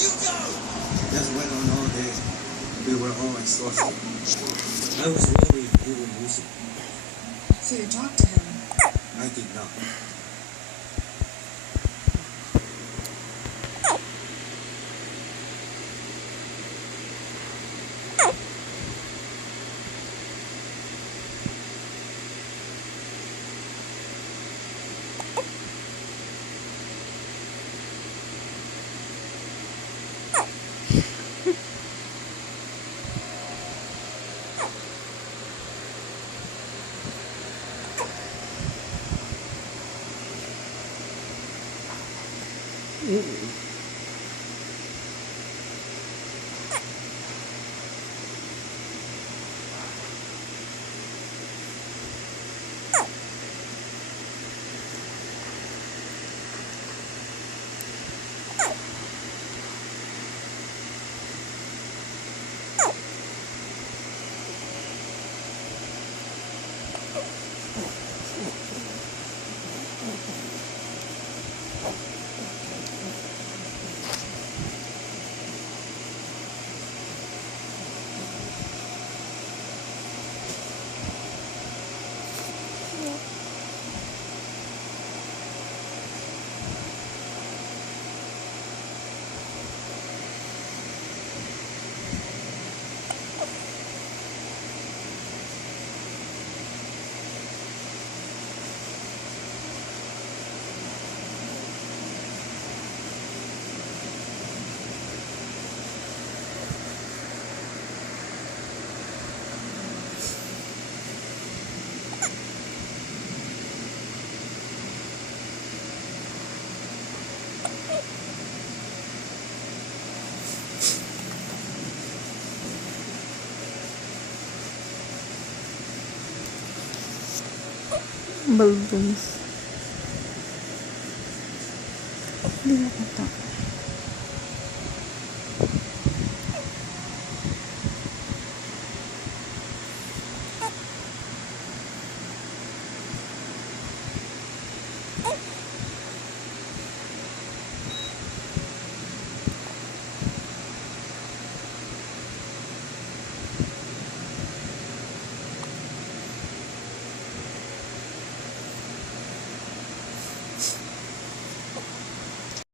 Just went on all day. We were all exhausted. I was worried he would lose it. So you talked to him? I did not. Balloons. Hindi na ito.